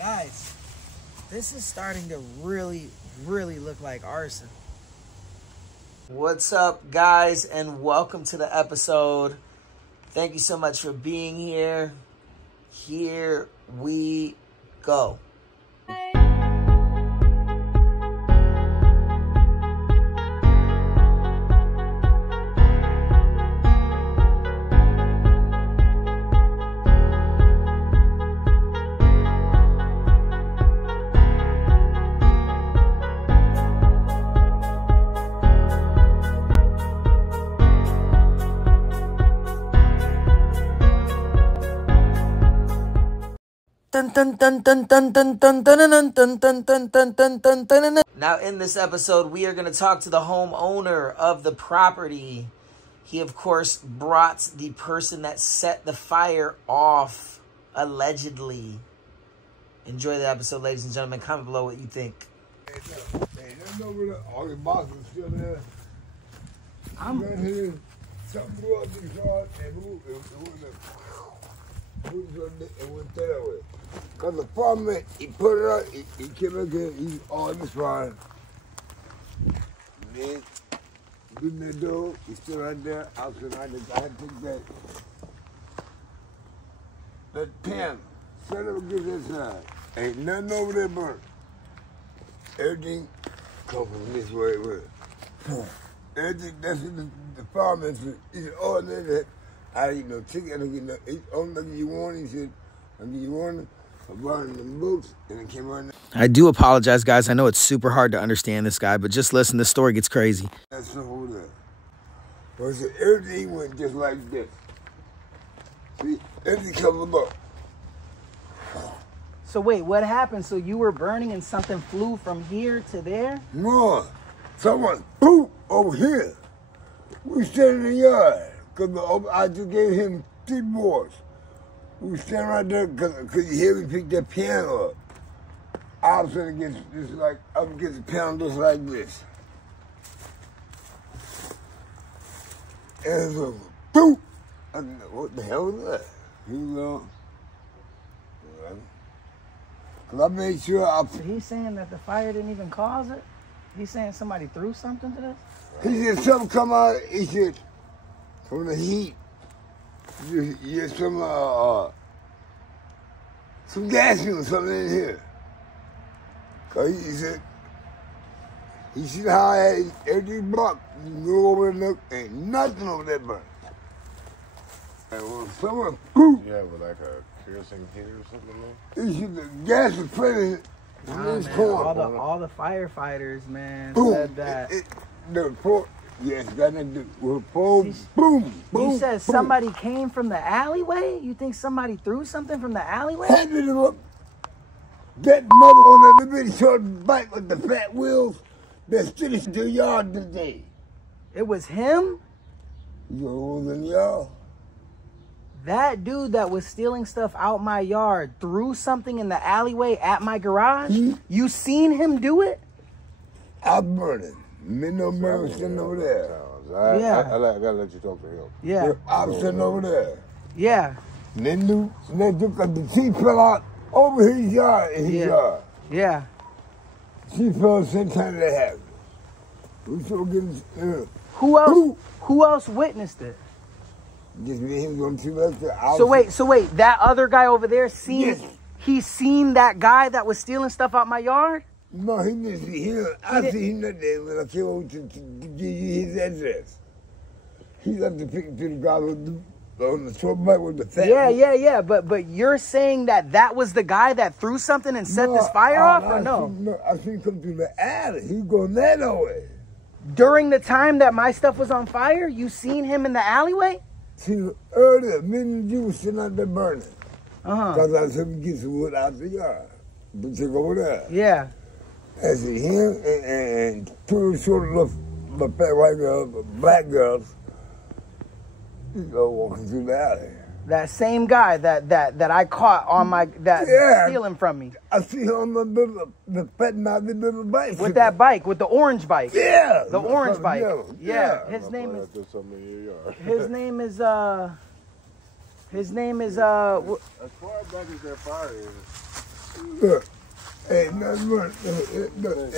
Guys, this is starting to really look like arson. What's up, guys, and welcome to the episode. Thank you so much for being here. Here we go. Now, in this episode, we are going to talk to the homeowner of the property. He, of course, brought the person that set the fire off, allegedly. Enjoy the episode, ladies and gentlemen. Comment below what you think. All the boxes still there. I'm right here. Something blew up the yard and it went that way. Because the farmer, he put it up, he came up here, he's all this fire. Then, give me the door, he's still right there. I was sitting right there, I had to take that pan, set up against that side. Ain't nothing over there burnt. Everything come from this way. Everything, that's what the fireman said. He said, oh, nigga, I didn't get no ticket, I didn't get no, only you want, he said, I'll give you one. I brought in the books, and it came right now. I do apologize, guys. I know it's super hard to understand this guy, but just listen, this story gets crazy. That's over there. Well, so everything went just like this. See, everything covered up. So wait, what happened? So you were burning and something flew from here to there? No, someone, boom, over here. We standing in the yard, because I just gave him 3 boards. We was standing right there because you hear me pick that piano up. I was against this like up against the piano just like this. And it was boom. I said, what the hell was that? He was because I made sure I. So he's saying that the fire didn't even cause it? He's saying somebody threw something to this? He said something come out, he said, from the heat. You get some gas or something in here. Cause he said, he seen how I had every block. You go over and look, ain't nothing over there burnt. And when someone, poof. Yeah, with like a kerosene heater or something like that? He said the gas was plenty in this corner. All the firefighters, man, boom. said that. The report. Yes, got to boom, boom. You said somebody came from the alleyway? You think somebody threw something from the alleyway? That mother on that little bitty short bike with the fat wheels that finished the yard today. It was him? You know than y'all? That dude that was stealing stuff out my yard threw something in the alleyway at my garage? You seen him do it? I burned it. Me no man was sitting over there. I gotta let you talk to him. Yeah. I was sitting over there. Yeah. And they knew, the tree fell out over his yard in his yard. Yeah. She fell the same time that happened. We still getting, Who else witnessed it? Just me and him going to back there. So wait, that other guy over there he seen that guy that was stealing stuff out my yard? No, he didn't see him. I see him that day when I came over to give you his address. He left the picture to the guy on the short bike with the fat. Yeah. But you're saying that was the guy that threw something and set this fire off, or no? I seen him come through the alley. He going that way. During the time that my stuff was on fire, you seen him in the alleyway? See, earlier, me and you were sitting out there burning. Because I said, we get some wood out the yard. But take over there. Yeah. I see him and 2 short little fat white girls, black girls, you know, walking through the alley. That same guy that I caught on my stealing from me. I see him on the fat mouthy little bike. With that bike, with the orange bike. Yeah. The orange bike. Yeah. His name is His name is as far back as their fire is, Look, ain't nothing but, look,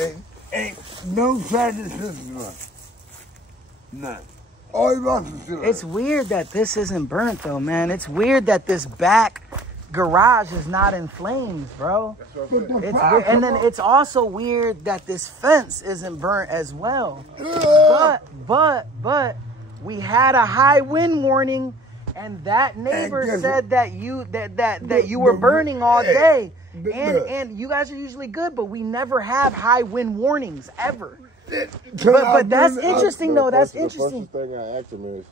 ain't no practice system left. None. All you want to do. It's weird that this isn't burnt though, man. It's weird that this back garage is not in flames, bro. It's weird. And then it's also weird that this fence isn't burnt as well. But we had a high wind warning, and that neighbor said that you were burning all day. And you guys are usually good, but we never have high wind warnings ever. But that's interesting though. That's interesting. The first thing I asked him is,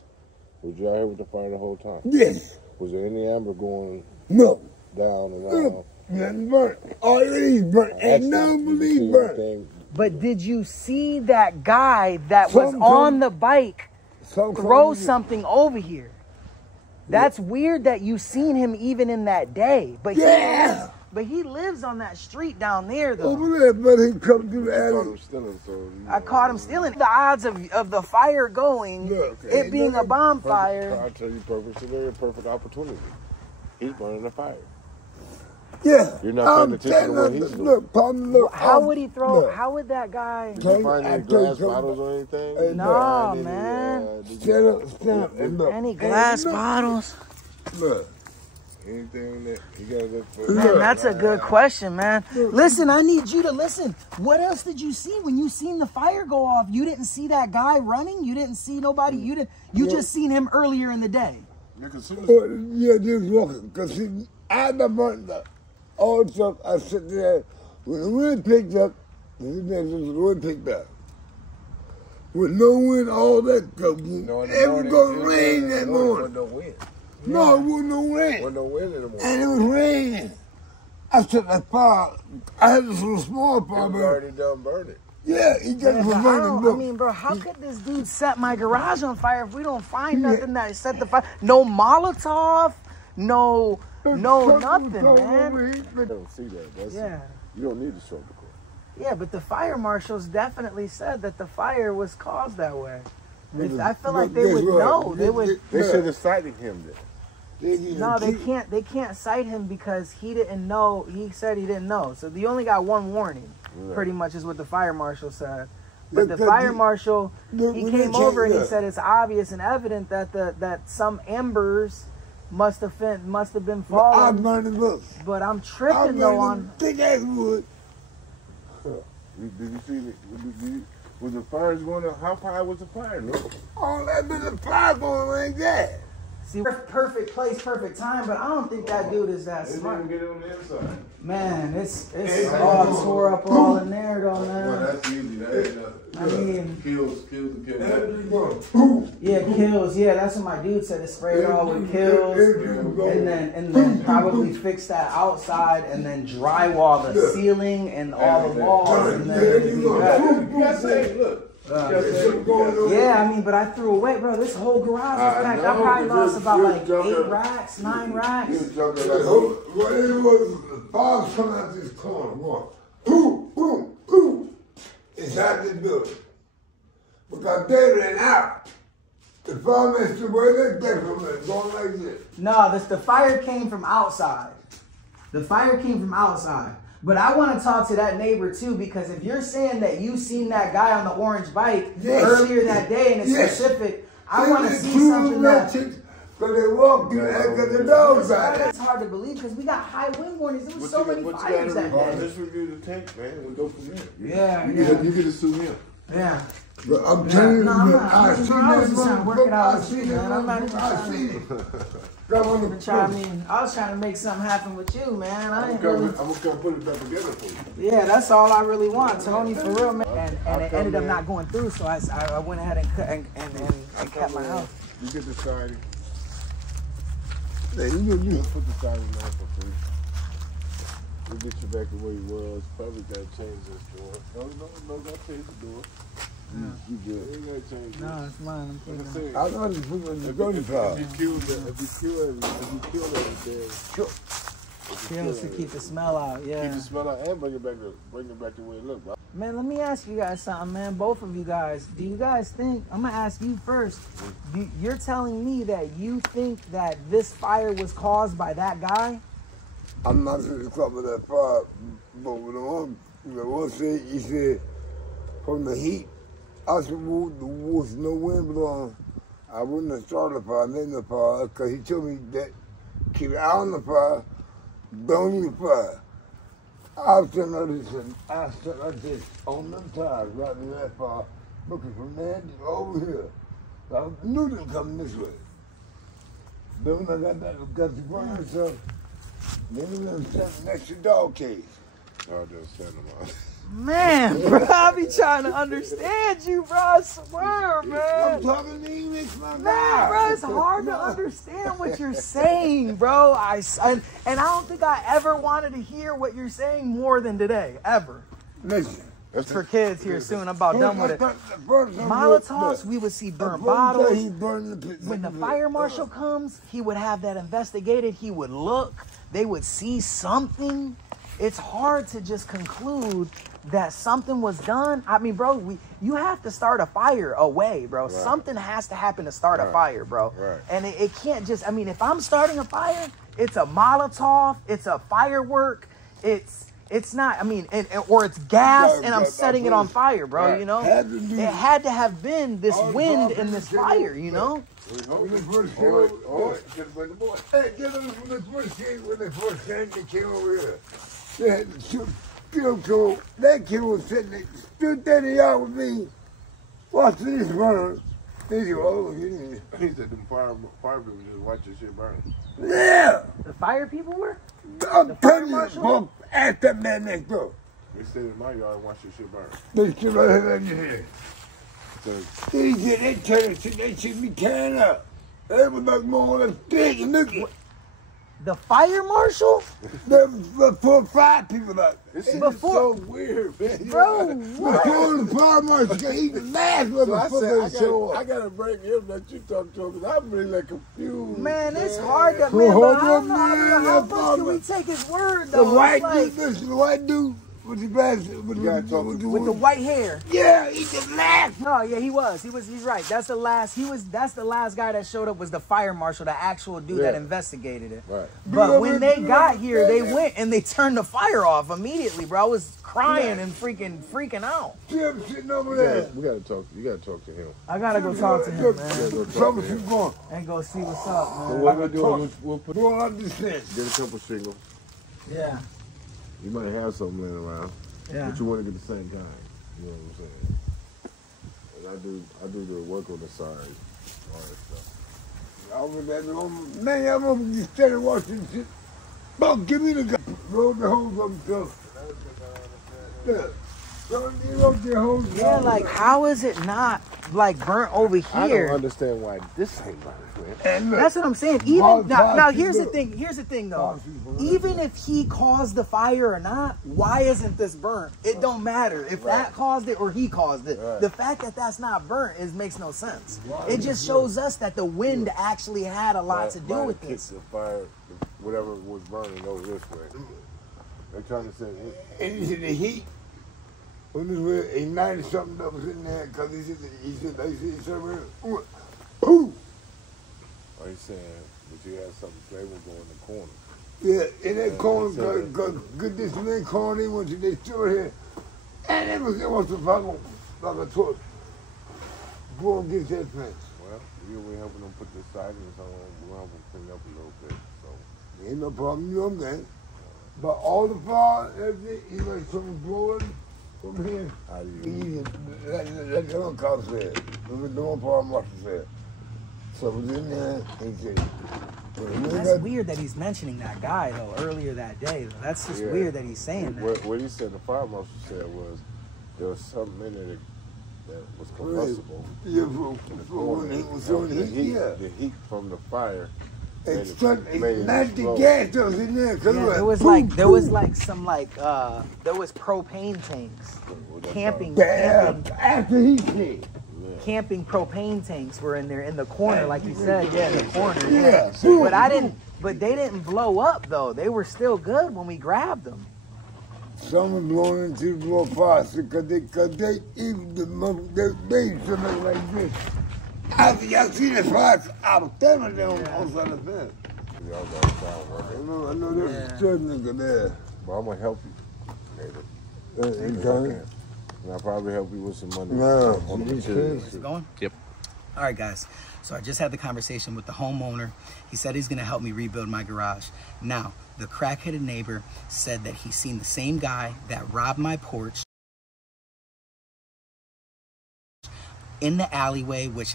was you out here with the fire the whole time? Yes. Was there any amber going no down and around? Nothing burnt. All it is burnt. And none believe burnt. But did you see that guy that was on the bike throw something over here? That's weird that you seen him even in that day. But but he lives on that street down there, though. Over there, but he come to the alley. I caught him stealing. The odds of the fire going, it being a bonfire. I'll tell you, it's a very perfect opportunity. He's burning a fire. Yeah. You're not paying attention to what he's doing. Look, how would he throw? How would that guy? Did you find any glass bottles or anything? No, man. Any glass bottles? Look. Anything that you gotta look for? Man, that's a good question, man. Listen, I need you to listen. What else did you see when you seen the fire go off? You didn't see that guy running? You didn't see nobody? You just seen him earlier in the day? Yeah, just walking. Because I had the burnt up. All the stuff, I sit there. When the wind picked up, the wind picked up. With no wind, all that stuff. It was going to rain that morning. No wind. No, it wasn't no rain. Wasn't no wind in the morning. And it was raining. I set that fire. I had this little small fire. He already done burned it. Yeah, he just was burning. I mean, bro, how could this dude set my garage on fire if we don't find nothing that set the fire? No Molotov, no nothing, man. I don't see that. You don't need to show the court. Yeah, but the fire marshals definitely said that the fire was caused that way. I feel like they would know. They should have cited him then. No, they can't cite him because he didn't know. He said he didn't know. So they only got one warning, pretty much is what the fire marshal said. But the fire marshal, he came over and he said it's obvious and evident that some embers must have been falling. But I'm tripping though on thick ass wood. Did you see was the fire going on? How high was the fire? Look. All that bit of fire going like that. See, perfect place, perfect time, but I don't think that dude is that smart. Get it on the inside. Man, it's all tore up all in there though, man. Well, that's easy. That ain't nothing. I mean, kills the Yeah, kills. Yeah, that's what my dude said. It sprayed all with kills, and then probably fix that outside, and then drywall the ceiling and all the walls, and then look. Yeah, I mean, but I threw away, bro. This whole garage was packed. I probably lost about like 8 racks, 9 racks. Well, it was the bombs coming out this corner. One, boom, boom, boom, inside this building. Because they ran out. The firemen said, where they came from? Going like this. No, the fire came from outside. The fire came from outside. But I want to talk to that neighbor too, because if you're saying that you seen that guy on the orange bike earlier that day and it's specific, I want to see something that... But they walked in after the dogs out. That's hard to believe because we got high wind warnings. There was so many fires that day. Let's review the tank, man. We'll go from there. You get to sue him. Yeah. But I'm telling you, I seen I was just trying to work it out. I seen it. I'm not even trying to. I was trying to make something happen with you, man. I'm gonna come put it back together for you. Yeah, that's all I really want, Tony, for real, man. And it ended up not going through, so I went ahead and kept my house. You get the siding. Yeah, you put the siding on for free. We'll get you back to where you was. Probably gotta change this door. No, gotta change the door. Yeah. You good. You ain't gotta change this. No, it's mine. I'm kidding. I know the people in the gun car. If you kill it, then sure. Kills to keep the smell out, yeah. Keep the smell out and bring it back to the way it looked. Right? Man, let me ask you guys something, man. Both of you guys. Do you guys think, I'm going to ask you first. You're telling me that you think that this fire was caused by that guy? I'm not going to cover that fire, but when the one said, he said, from the heat, I said, was no wind blowing. I wouldn't have started the fire, made the fire, because he told me that keep it out on the fire, don't use fire. I was sitting like this on them tires, right in that fire, looking from there to over here. So I knew they were coming this way. Then when I got the ground stuff, then we were sitting next to the dog cage. I'll just send them out. Man, bro, I be trying to understand you, bro. I swear, man. I'm talking English, my Man, guy. bro, it's hard to understand what you're saying, bro. And I don't think I ever wanted to hear what you're saying more than today, ever. Listen. It's for kids here soon. I'm about done with it. Molotovs, we would see burnt bottles. When the fire marshal comes, he would have that investigated. He would look. They would see something. It's hard to just conclude that something was done. I mean, bro, you have to start a fire away, bro. Right. Something has to happen to start a fire, bro. Right. And it can't just, I mean, if I'm starting a fire, it's a Molotov, it's a firework, it's not, I mean, or it's gas and I'm setting it on fire, bro, you know? It had to have been this wind and this fire, you know? When they first came, they came over here. They had to shoot kill. That kid was sitting there, stood there in the yard with me, watching this burn. They said, oh, he said them fire people just watch your shit burn. Yeah! The fire people were? I'm telling you, ask that man next door. They stayed in my yard and watched your shit burn. They stood right here like this. So, he said, they should be tearing up. They was like more than thick and looking. The fire marshal? Before 5 people like this is so weird, man. Bro, what? Before the fire marshal, he the last motherfucker. I gotta break him that you talk to him because I'm really like confused. Man, it's hard to, man, but I don't know how much can we take his word, though? The white dude with the glasses, with the white hair. Yeah, he just laughed. No, yeah, he's right. That's the last guy that showed up was the fire marshal, the actual dude that investigated it. Right. But when they got here, they went and they turned the fire off immediately, bro. I was crying and freaking out. Jim sitting over there. You gotta talk to him. I gotta go talk to him, man. And go see what's up, man. So what we're doing, we'll put get a couple shingles. Yeah. You might have something laying around, but you want to get the same kind. You know what I'm saying? And I do the work on the side, all that stuff. I was at home, man, I'm gonna just stand and watch this shit. Bro, give me the gun. Roll the hose up stuff. Yeah, like how is it not like burnt over here? I don't understand why this ain't burnt. That's what I'm saying. Even now, here's the thing. Here's the thing, though. Even if he caused the fire or not, why isn't this burnt? It don't matter if that caused it or he caused it. The fact that that's not burnt makes no sense. It just shows us that the wind actually had a lot to do with this. The fire, whatever was burning over this way. They're trying to say. And he said the heat. When this was a 90-something that was in there, because he said, ooh. Are you saying that you had something flavor go in the corner? Yeah, in that corner, good this man corner, they went to this store here. And it was a fucking like a torch. Go and get that fence. Well, we're helping them put the sidings on. We're helping them clean up a little bit. So ain't no problem, you know what I'm saying? But all the fire, everything, he like something blowing from here. How do you? Like the other car said. The one fire marshal said. So it was in there, he said. That's weird that he's mentioning that guy, though, earlier that day. That's just weird that he's saying that. What he said, the fire marshal said was, there was something in it that was combustible. Yeah, the heat from the fire. Not the gas that was in there. Yeah, there was propane tanks. Camping. After he said. Camping propane tanks were in there in the corner, like you said. Yeah, in the corner. Yeah. But they didn't blow up though. They were still good when we grabbed them. Some were blown into the real fast because they even something like this. After y'all see the fire, I was telling them on the fence. Y'all got to try and work it. I know there's a certain nigga there. But I'm going to help you, neighbor. You coming? And I'll probably help you with some money. No. On the You materials. Is it going? Yep. All right, guys. So I just had the conversation with the homeowner. He said he's going to help me rebuild my garage. Now, the crack-headed neighbor said that he's seen the same guy that robbed my porch in the alleyway, which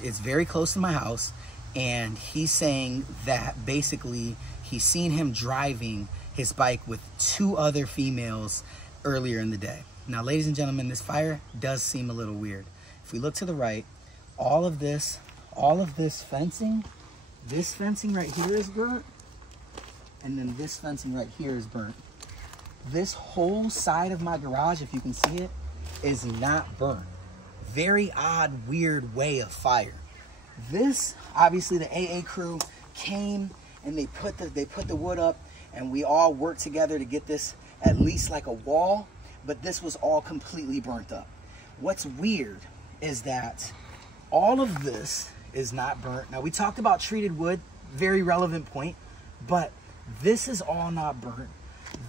is very close to my house. And he's saying that basically he's seen him driving his bike with 2 other females earlier in the day. Now, ladies and gentlemen, this fire does seem a little weird. If we look to the right, all of this fencing, this fencing right here is burnt, and then this fencing right here is burnt. This whole side of my garage, if you can see it, is not burnt. Very odd, weird way of fire. This, obviously the AA crew came and they put the wood up, and we all worked together to get this at least like a wall, but this was all completely burnt up. What's weird is that all of this is not burnt. Now, we talked about treated wood, very relevant point, but this is all not burnt.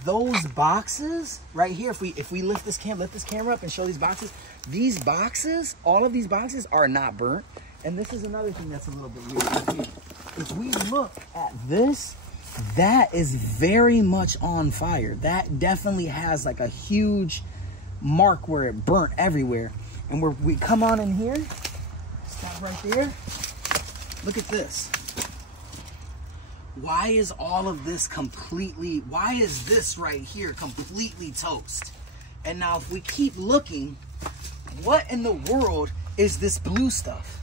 Those boxes right here, if we lift this camera up and show these boxes, all of these boxes are not burnt. And this is another thing that's a little bit weird. If we look at this, that is very much on fire. That definitely has like a huge mark where it burnt everywhere. And where we come on in here, stop right there. Look at this. Why is all of this why is this right here completely toast? And now if we keep looking, what in the world is this blue stuff?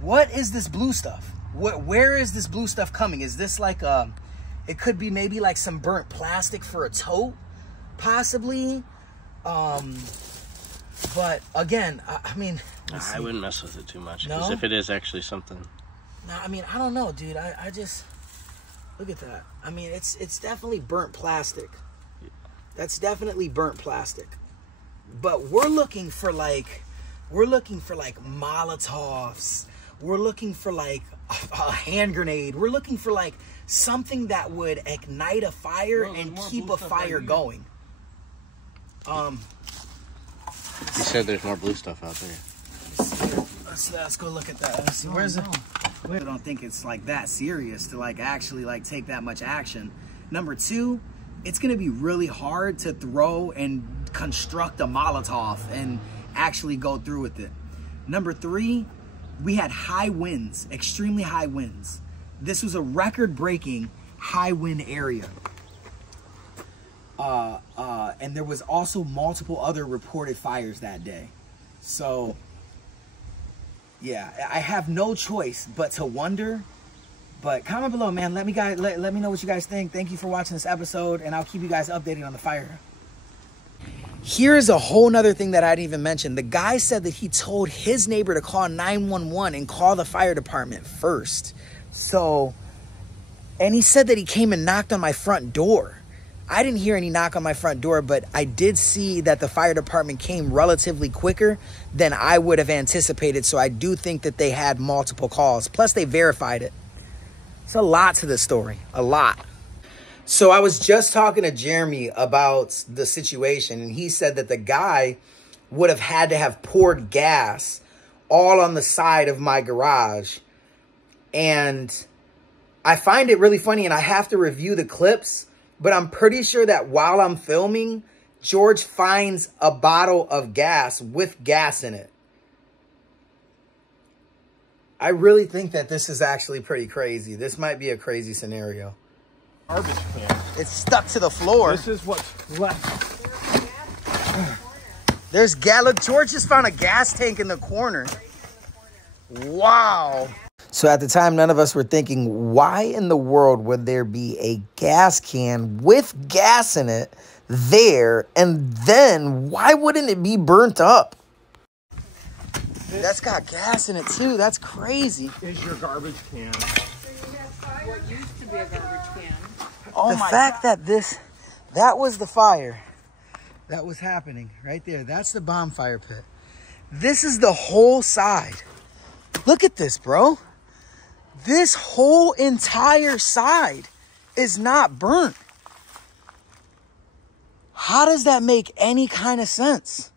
What is this blue stuff? Where is this blue stuff coming? Is this like it could be maybe like some burnt plastic for a tote, possibly. But again, I mean, I wouldn't mess with it too much, No? because if it is actually something. No, I mean, I don't know, dude. I just look at that. I mean, it's definitely burnt plastic. That's definitely burnt plastic. But we're looking for like Molotovs. We're looking for like a hand grenade. We're looking for like something that would ignite a fire and keep a fire going. You said there's more blue stuff out there. Let's go look at that. Let's see, where's it? I don't think it's like that serious to like actually like take that much action. Number 2, it's gonna be really hard to throw and construct a Molotov and actually go through with it. Number 3, we had high winds, extremely high winds. This was a record-breaking high wind area. And there was also multiple other reported fires that day. So, yeah, I have no choice but to wonder. But comment below, man. Let me know what you guys think. Thank you for watching this episode, and I'll keep you guys updated on the fire. Here's a whole nother thing that I didn't even mention. The guy said that he told his neighbor to call 911 and call the fire department first. So, and he said that he came and knocked on my front door. I didn't hear any knock on my front door, but I did see that the fire department came relatively quicker than I would have anticipated. So I do think that they had multiple calls. Plus, they verified it. It's a lot to this story, a lot. So I was just talking to Jeremy about the situation, and he said that the guy would have had to have poured gas all on the side of my garage. And I find it really funny, and I have to review the clips, but I'm pretty sure that while I'm filming, George finds a bottle of gas with gas in it. I really think that this is actually pretty crazy. This might be a crazy scenario. Garbage can. It's stuck to the floor. This is what's left. There's gas. Look, George just found a gas tank in the corner. Wow. So at the time, none of us were thinking, why in the world would there be a gas can with gas in it there? And then why wouldn't it be burnt up? That's got gas in it too. That's crazy. Is your garbage can. What used to be a garbage can. Oh, the fact that that was the fire that was happening right there. That's the bonfire pit. This is the whole side. Look at this, bro. This whole entire side is not burnt. How does that make any kind of sense?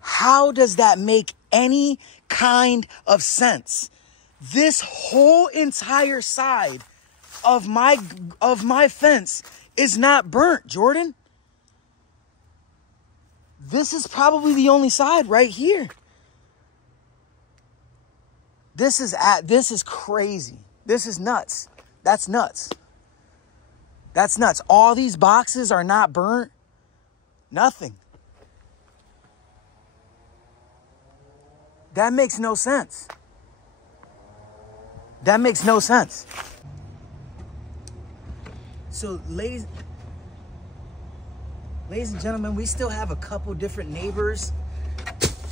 How does that make any kind of sense? This whole entire side of my fence is not burnt, Jordan. This is probably the only side right here. This is crazy. This is nuts. That's nuts. That's nuts. All these boxes are not burnt. Nothing. That makes no sense. That makes no sense. So, ladies and gentlemen, we still have a couple different neighbors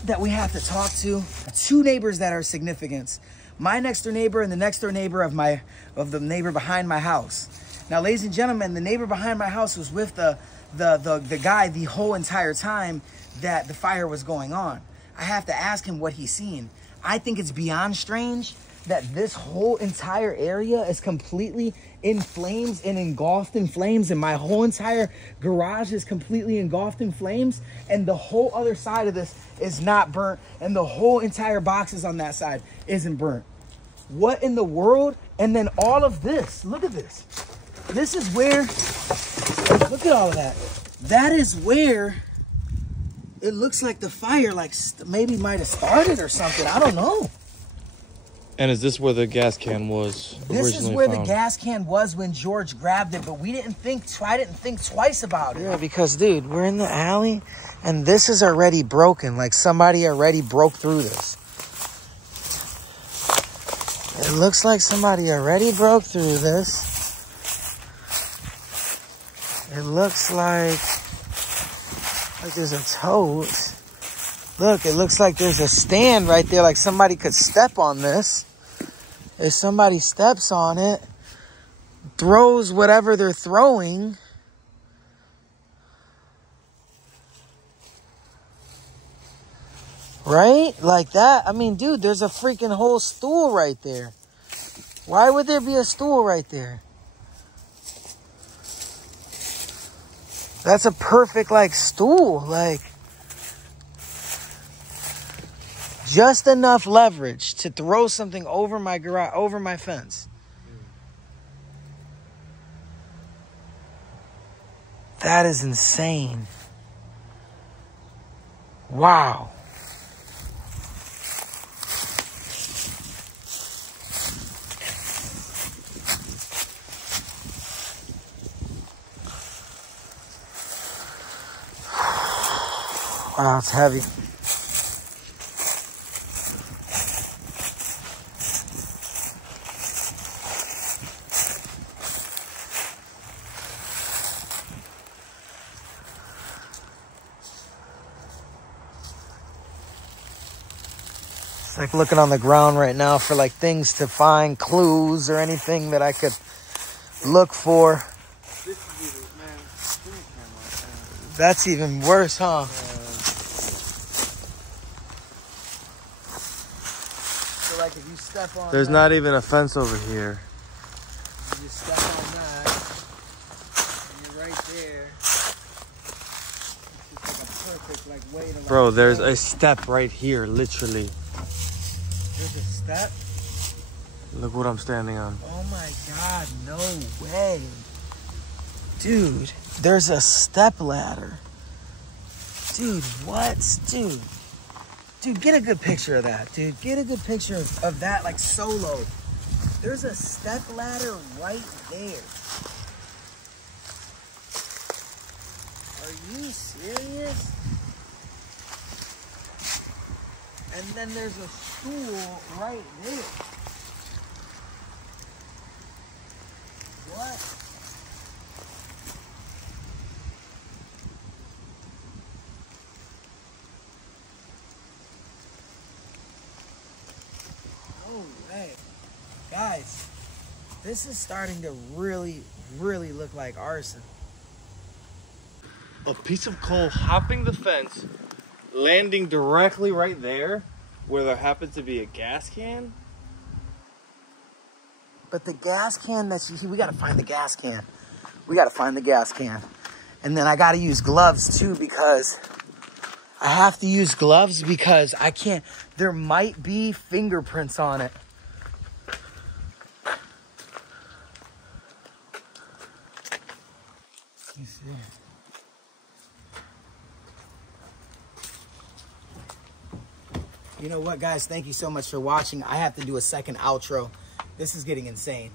that we have to talk to. 2 neighbors that are significant. My next door neighbor and the next door neighbor of the neighbor behind my house. Now, ladies and gentlemen, the neighbor behind my house was with the guy the whole entire time that the fire was going on. I have to ask him what he's seen. I think it's beyond strange that this whole entire area is completely in flames and engulfed in flames, and my whole entire garage is completely engulfed in flames, and the whole other side of this is not burnt, and the whole entire boxes on that side isn't burnt. What in the world? And then all of this, look at this. This is where, look at all of that. That is where it looks like the fire maybe might have started or something. I don't know. And is this where the gas can was originally This is where found? the gas can was when George grabbed it, but I didn't think twice about it. Yeah, because, dude, we're in the alley, and this is already broken. Like, somebody already broke through this. It looks like somebody already broke through this. It looks like there's a tote. Look, it looks like there's a stand right there, like somebody could step on this. If somebody steps on it, throws whatever they're throwing, right? Like that. I mean, dude, there's a freaking whole stool right there. Why would there be a stool right there? That's a perfect, like, stool. Like, just enough leverage to throw something over my garage, over my fence. That is insane. Wow. Wow, it's heavy. It's like looking on the ground right now for like things to find, clues or anything that I could look for. That's even worse, huh? So like if you step on There's not even a fence over here. You step on that, and you're right there. It's just like a perfect like way to. Bro, there's a step right here, literally. There's a step. Look what I'm standing on. Oh my God, no way. Dude, there's a step ladder. Dude, what? Dude, get a good picture of that, dude. Get a good picture of that, like, solo. There's a step ladder right there. Are you serious? And then there's a stool right there. What? No way. Guys, this is starting to really, really look like arson. A piece of coal hopping the fence, landing directly right there, where there happens to be a gas can? But the gas can we gotta find the gas can. We gotta find the gas can. And then I gotta use gloves too, because I have to use gloves because I can't, there might be fingerprints on it. Let me see. You know what, guys? Thank you so much for watching. I have to do a second outro. This is getting insane.